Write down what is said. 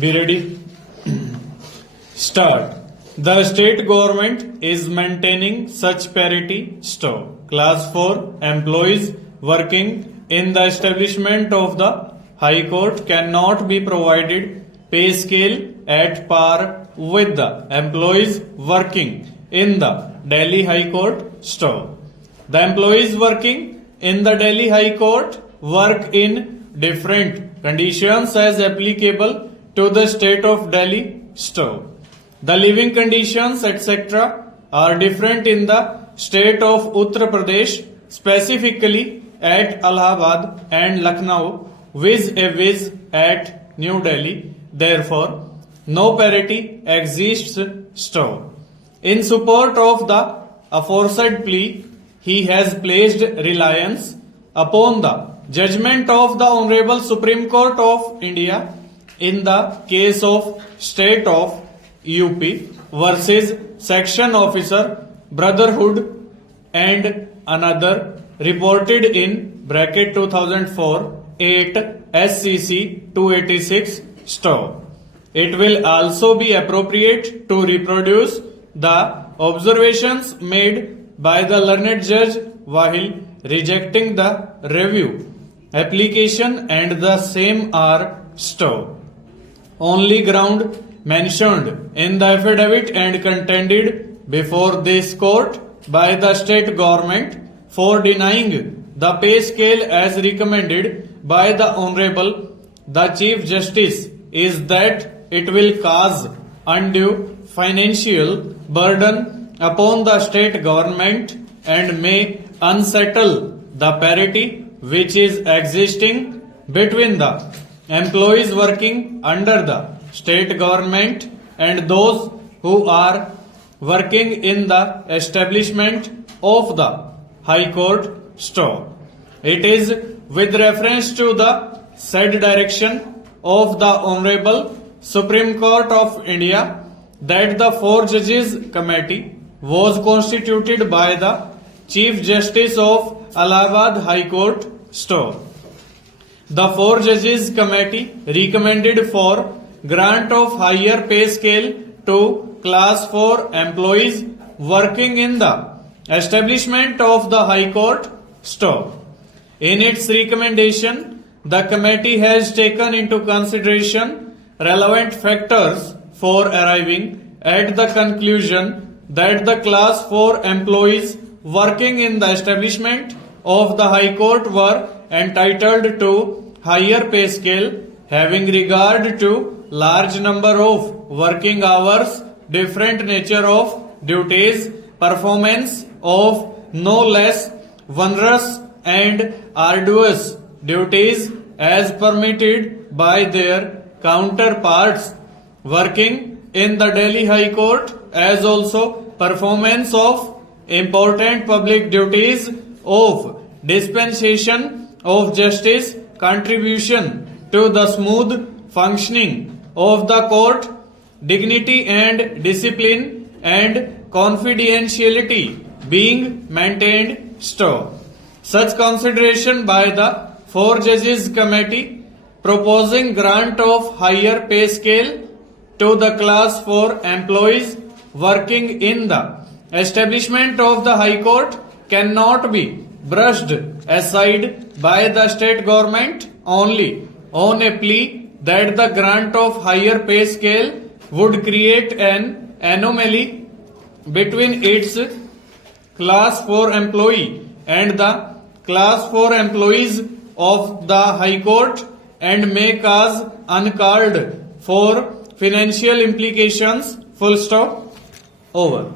Be ready. Start. The state government is maintaining such parity stock. Class 4 employees working in the establishment of the High Court cannot be provided pay scale at par with the employees working in the Delhi High Court stock. The employees working in the Delhi High Court work in different conditions as applicable to the state of Delhi stock. The living conditions, etc., are different in the state of Uttar Pradesh, specifically at Allahabad and Lucknow, vis-a-vis at New Delhi. Therefore, no parity exists. Stow. In support of the aforesaid plea, he has placed reliance upon the judgment of the Honorable Supreme Court of India in the case of State of UP versus Section Officer Brotherhood and another reported in bracket 2004 8 SCC 286 Stow. It will also be appropriate to reproduce the observations made by the learned judge while rejecting the review application, and the same are Stow. Only ground mentioned in the affidavit and contended before this court by the state government for denying the pay scale as recommended by the Honorable the Chief Justice is that it will cause undue financial burden upon the state government and may unsettle the parity which is existing between the employees working under the state government and those who are working in the establishment of the High Court store. It is with reference to the said direction of the Honorable Supreme Court of India that the 4 judges committee was constituted by the Chief Justice of Allahabad High Court store. The 4 judges committee recommended for grant of higher pay scale to class 4 employees working in the establishment of the High Court store. In its recommendation, the committee has taken into consideration relevant factors for arriving at the conclusion that the class 4 employees working in the establishment of the High Court were entitled to higher pay scale having regard to large number of working hours, different nature of duties, performance of no less onerous and arduous duties as permitted by their counterparts working in the Delhi High Court, as also performance of important public duties of dispensation of justice, contribution to the smooth functioning of the court, dignity and discipline and confidentiality being maintained. Stow. Such consideration by the 4 judges committee proposing grant of higher pay scale to the class 4 employees working in the establishment of the High Court cannot be brushed aside by the state government only on a plea that the grant of higher pay scale would create an anomaly between its class 4 employee and the class 4 employees of the High Court and may cause uncalled for financial implications. Full stop. Over.